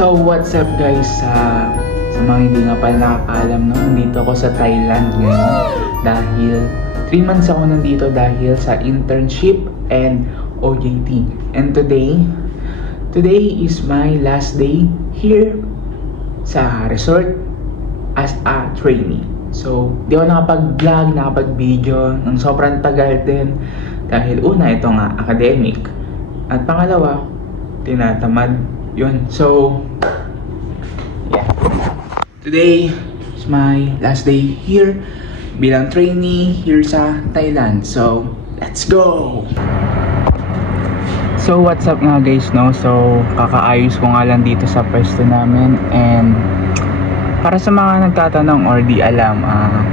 So what's up guys, sa mga hindi nga pala nakakaalam, no? Nandito ako sa Thailand ngayon dahil 3 months ako nandito dahil sa internship and OJT. And today is my last day here sa resort as a trainee. So di ako nakapag-vlog, nakapag-video ng sobrang tagal din dahil una, ito nga, academic, at pangalawa, tinatamad yun. So yeah, today is my last day here bilang trainee here sa Thailand. So let's go! So what's up nga guys, no? So kakaayos ko nga lang dito sa pwesto namin. And para sa mga nagtatanong or di alam,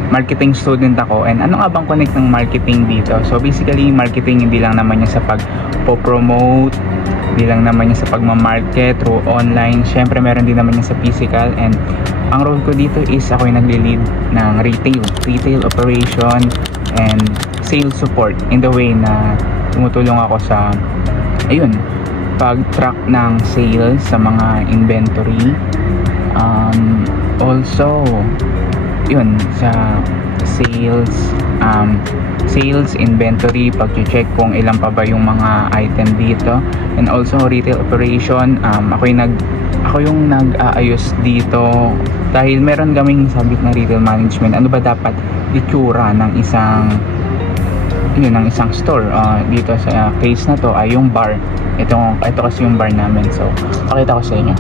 marketing student ako. And ano nga bang connect ng marketing dito? So basically, marketing hindi lang naman niya sa pag-promote, hindi lang naman niya sa pagmamarket through online. Syempre meron din naman niya sa physical. And ang role ko dito is ako yung nagli-lead ng retail operation and sales support, in the way na tumutulong ako sa pag-track ng sales sa mga inventory. Also yun, sa sales inventory, pag-check kung ilan pa ba yung mga item dito. And also retail operation, ako yung nag-aayos dito dahil meron kaming sabik na retail management. Ano ba dapat itsura ng isang store. Dito sa case na to ay yung bar. Ito kasi yung bar namin. So pakita ko sa inyo.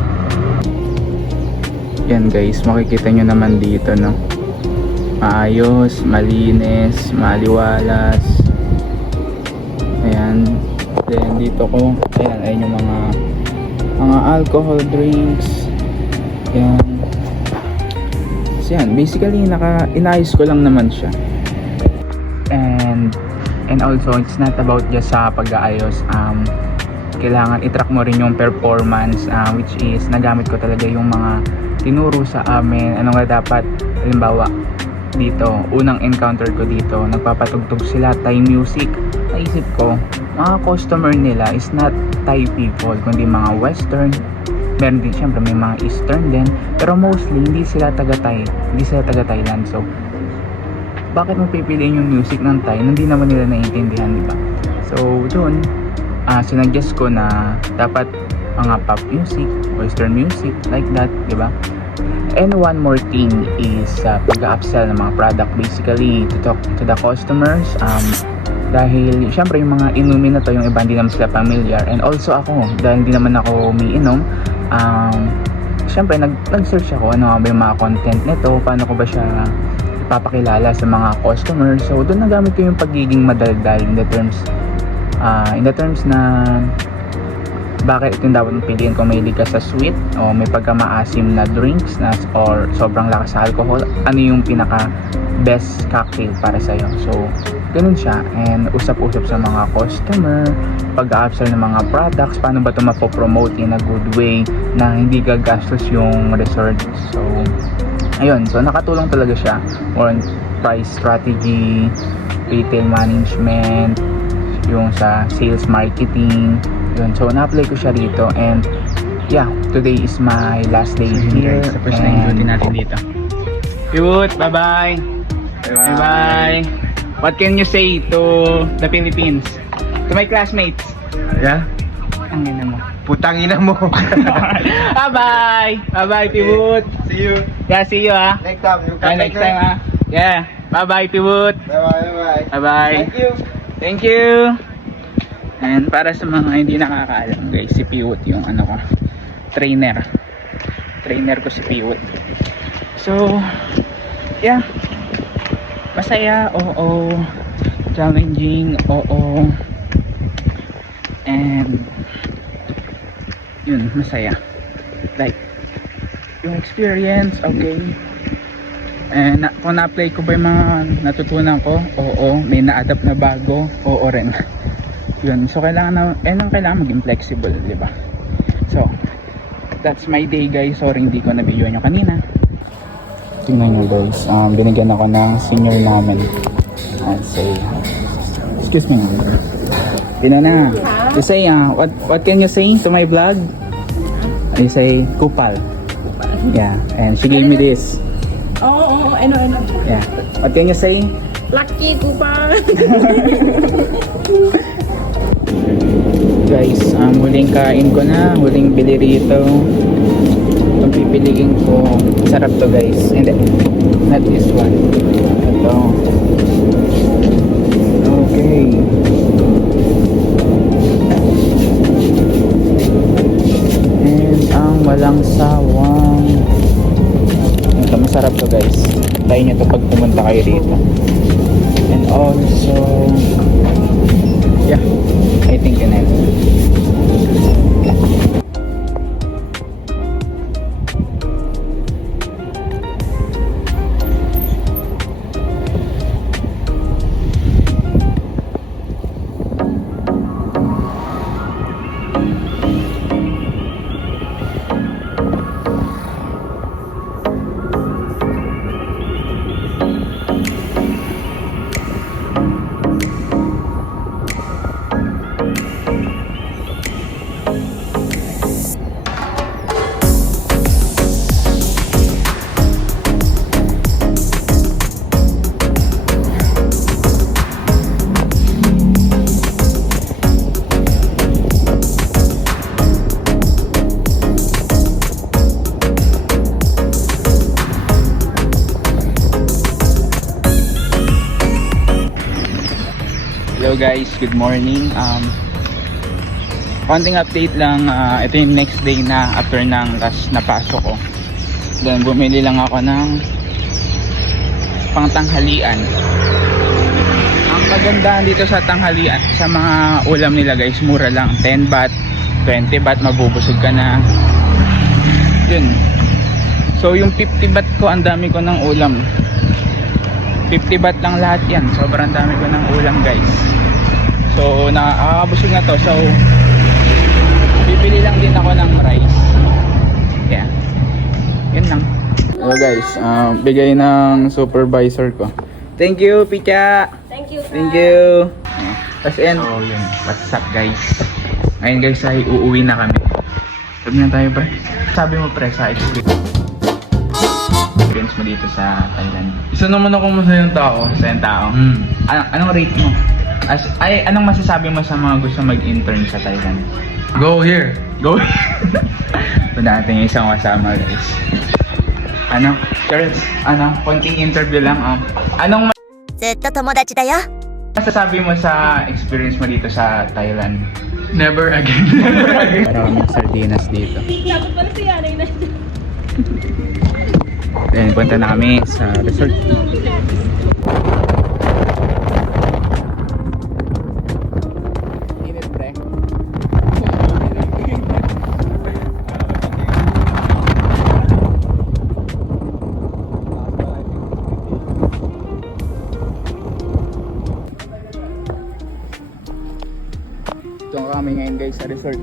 Yan guys, makikita nyo naman dito, no? Maayos, malinis, maliwalas. Ayan. Then dito ko, ayan yung mga alcohol drinks. Ayan. So yan, basically inayos ko lang naman siya. And also, it's not about just sa pag-aayos. Kailangan i-track mo rin yung performance, which is nagamit ko talaga yung mga tinuro sa amin. Ano nga dapat, halimbawa dito, unang encounter ko dito, nagpapatugtog sila Thai music. Naisip ko, mga customer nila is not Thai people, kundi mga Western. Meron din syempre may mga Eastern din, pero mostly hindi sila taga-Thai, hindi sila taga-Thailand. So bakit mo pipiliin yung music ng Thai, hindi naman nila naiintindihan, di ba? So doon, sinuggest ko na dapat mga pop music, Western music, like that, di ba? And one more thing is pag-upsell ng mga product, basically to talk to the customers. Dahil syempre yung mga inumin na to, yung iba hindi naman sila familiar. And also ako, dahil hindi naman ako umiinom, syempre nag-search ako, ano ba yung mga content nito, paano ko ba siya papakilala sa mga customers. So doon nagamit ko yung pagiging madaldal in the terms na bakit ito yung dapat piliin kung may ka sa sweet o may pagkamaasim na drinks or sobrang lakas sa alcohol, ano yung pinaka best cocktail para sa'yo. So ganun siya. And usap-usap sa mga customer, pag-upsell ng mga products, paano ba ito mapopromote in a good way na hindi gagastos yung resort. So ayun, so nakatulong talaga siya on price strategy, retail management, yung sa sales marketing, yun. So na-apply ko siya dito. And yeah, today is my last day here. Guys, tapos na yung duty natin dito. Cute, bye-bye. Bye-bye. What can you say to the Philippines? To my classmates? Yeah? Ang ina mo. Putang ina mo. Bye-bye. Bye-bye, Pibut. See you. Yeah, see you Next time. You come Next time Yeah. Bye-bye, Pibut. Bye-bye. Bye-bye. Thank you. Thank you. And para sa mga hindi nakakaalam guys, si Piwot yung trainer ko si Piwot. So yeah, masaya, oo, challenging, oo, and yun, masaya, like yung experience, okay. And kung na-apply ko ba yung mga natutunan ko, oo, may na-adapt na bago, oo rin. Yun, so kailangan maging flexible, di ba? So that's my day guys. Sorry hindi ko na-video nyo kanina. Tingnan nyo guys, binigyan ako ng senior namin. Say, excuse me. Pino na. You say, what can you say to my vlog? I say kupal. Yeah, and she gave me this. Oh, I know. Yeah. What can you say? Lucky kupal. Guys, huling kain ko na, huling bili rito. Itong pipiliin ko, sarap to guys. Hindi, not this one. Ito. Okay. And ang walang sawang. Ito, masarap to guys. Try nyo to pag pumunta kayo rito. And also, yeah, I think yun na yun. Hello guys, good morning. Konting update lang, ito yung next day na after ng last na pasok ko. Then bumili lang ako ng pangtanghalian. Ang kagandahan dito sa tanghalian, sa mga ulam nila guys, mura lang. 10 baht, 20 baht, mabubusog ka na. Yun. So yung 50 baht ko, ang dami ko ng ulam. 50 baht lang lahat yan. Sobrang dami ko ng ulam guys. So nakakabusog na to. So bibili lang din ako ng rice. Yeah. Yun lang. Hello guys, bigay ng supervisor ko. Thank you, Picha. Thank you, Thank you. Tapos and oh yun, what's up guys? Ngayon guys ay uuwi na kami. Sabi na tayo pre. Sabi mo pre sa experience mo dito sa Thailand. Isa naman akong masayang tao. Sa tao. Anong rate mo? Anong masasabi mo sa mga gusto mag-intern sa Thailand? Go here. Go! Ito natin yung isang kasama guys. Konting interview lang. Anong ずっと友達だよ。 masasabi mo sa experience mo dito sa Thailand? Never again. Maraming sardinas dito. Dapat pala si Yanay na siya. Then punta na kami sa resort. Init pre. Ito kami ngayon guys sa resort.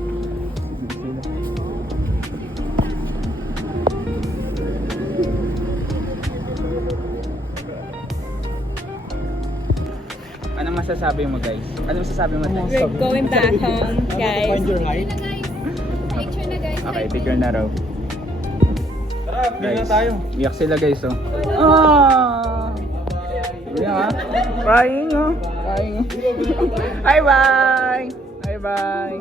Anong masasabi mo guys? Anong masasabi mo? We're going back home, guys. Okay, picture na raw. Tara, bili na tayo. Iyak sila guys oh. Ah! Yeah, crying oh. Crying. Bye bye. Bye bye.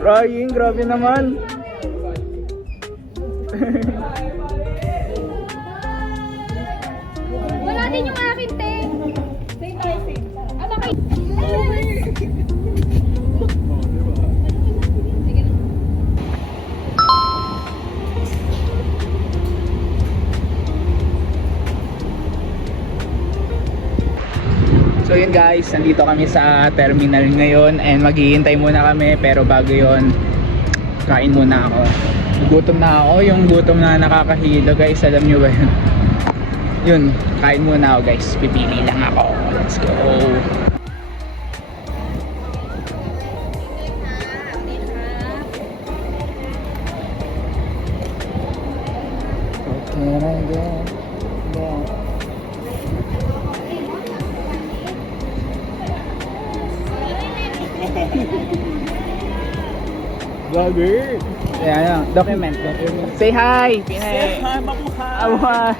Crying, grabe naman. Wala din yung akin, te. Say tayo, say. Ah, bakit? So yun guys, nandito kami sa terminal ngayon and maghihintay muna kami, pero bago yon kain muna ako. Gutom na ako, yung gutom na nakakahilo guys, alam nyo ba yun? Yun, kain muna ako guys, pipili lang ako. Let's go! Okay, right there. Yeah. Vlogger. Ayan, document. Say hi! Pinay! Say hi, mabuhay!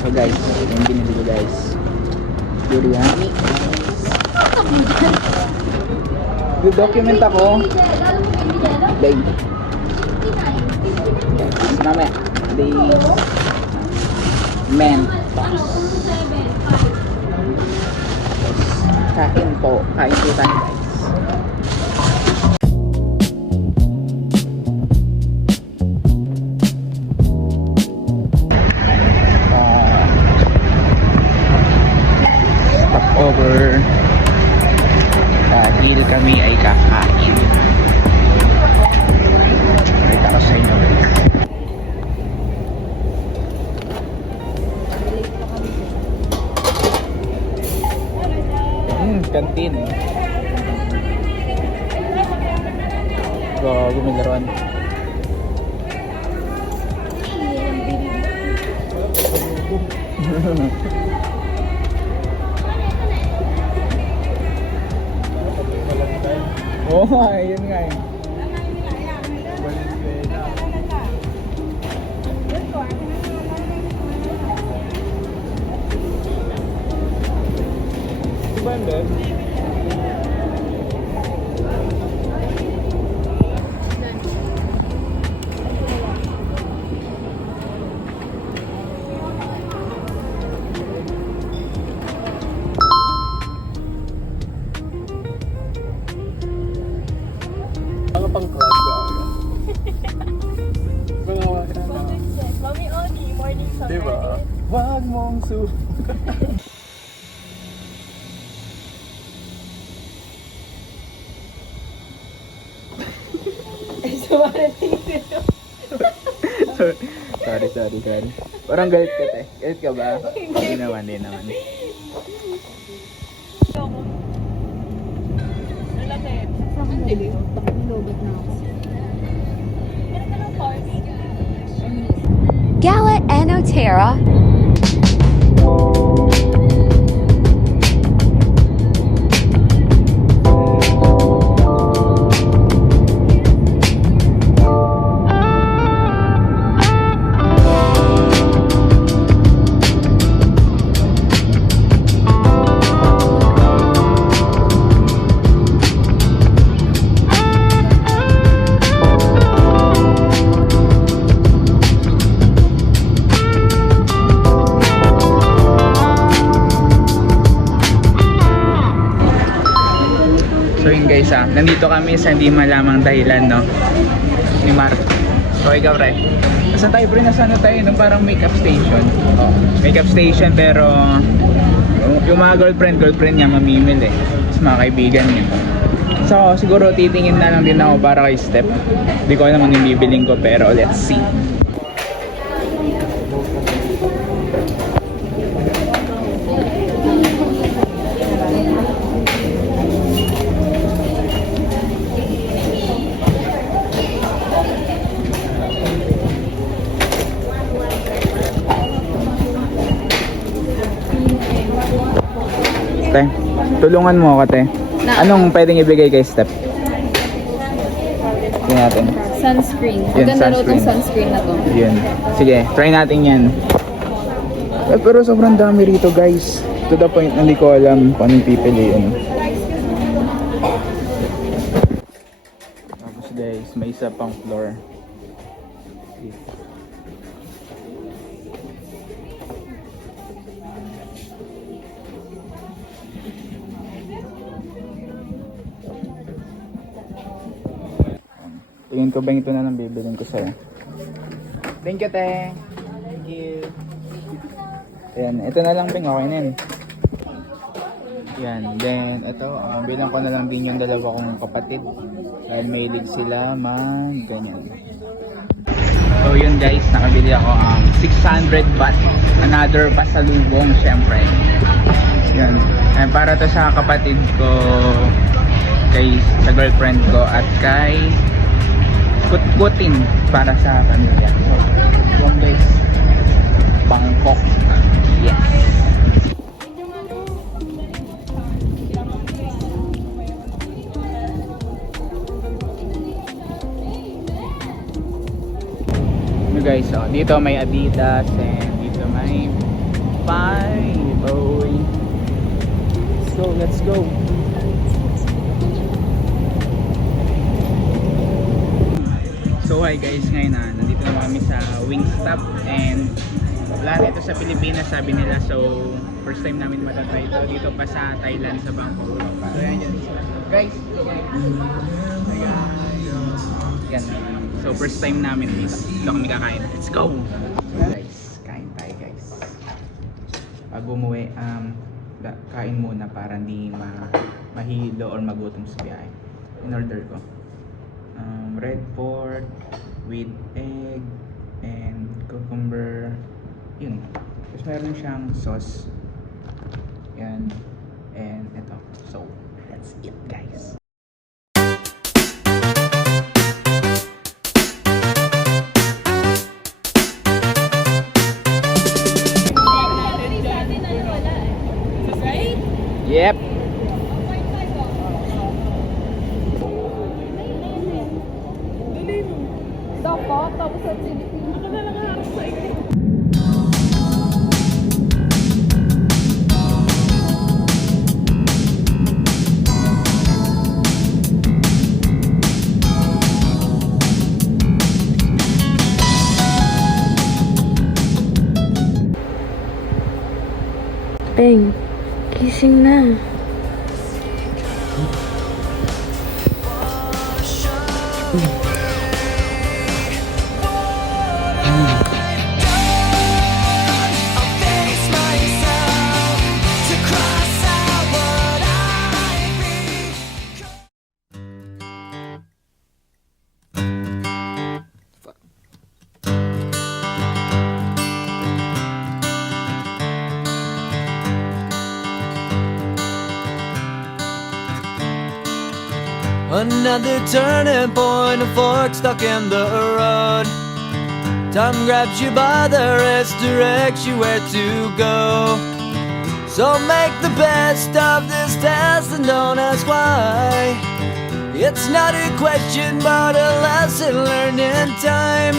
So guys, yung binili ko guys. Biryani. Yung document ako. Like, mamaya. Days. Men. Kain po. Kain po tayo guys. Stopover. Dahil kami ay kakain. Kita ko sa inyo guys. Kantin. Go, gumilaruan. Oh, ayun nga eh. Diba yun, Ben? Mga pang-club ba? Mommy Oni, morning sunrise. Diba? Wag mong sorry. Parang galit ka tayo. Galit ka ba? Hindi naman. Gala and Otera. So yun guys nandito kami sa hindi malamang dahilan no ni Mark. So ikaw pre, nasaan tayo pre? Nasaan tayo no? Parang makeup station. Makeup station pero yung mga girlfriend niya mamimili sa mga kaibigan niya. So siguro titingin na lang din ako para kay Step. Hindi ko alam anong bibiling ko pero let's see. Te, tulungan mo ako te. Anong pwedeng ibigay kay Step? Tingnan natin. Sunscreen. Yun, Maganda raw sunscreen. tong sunscreen na to. Yun. Sige, try natin yan. Pero sobrang dami rito guys. To the point na hindi ko alam kung anong pipiliin. Tapos guys, may isa pang floor. Tingin ko ba ito na lang bibilin ko sa'yo. Thank you, te. Thank you. Ayan, ito na lang, Bing. Okay na yun. Yan, then ito, bilang ko na lang din yung dalawa kong kapatid. Dahil mahilig sila ganyan. So yun guys, nakabili ako 600 baht. Another pasalubong, syempre. Yan. And para to sa kapatid ko, kay sa girlfriend ko at kay kut-kutin para sa pamilya. So, yung guys, Bangkok. Yes. So guys, so dito may Adidas and dito may Five. Oh, let's go. So hi guys, ngayon nandito na kami sa Wingstop and wala na ito sa Pilipinas sabi nila, so first time namin matatry ito dito pa sa Thailand, sa Bangkok. So yan guys, yan. So first time namin dito kami kakain. Let's go guys, kain tayo guys. Pag umuwi, kain muna para hindi mahilo or magutom sa biyahe. In order ko red pork with egg and cucumber, yun. Tapos meron siyang sauce, yan, and ito. So that's it guys. Yep. Dapat, tapos sa Pilipinas. Ako na lang harap sa inyo. Peng, gising na. Another turning point, a fork stuck in the road. Time grabs you by the wrist, directs you where to go. So make the best of this test and don't ask why. It's not a question but a lesson learned in time.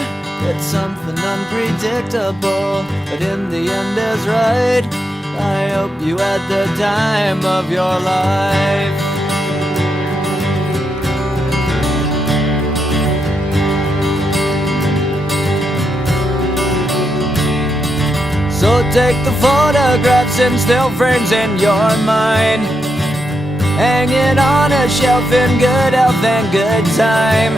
It's something unpredictable, but in the end is right. I hope you had the time of your life. So take the photographs and still frames in your mind, hanging on a shelf in good health and good time.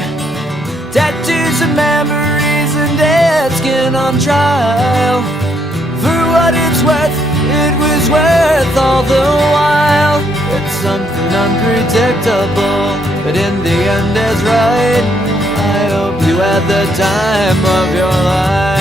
Tattoos and memories and dead skin on trial. For what it's worth, it was worth all the while. It's something unpredictable, but in the end is right. I hope you had the time of your life.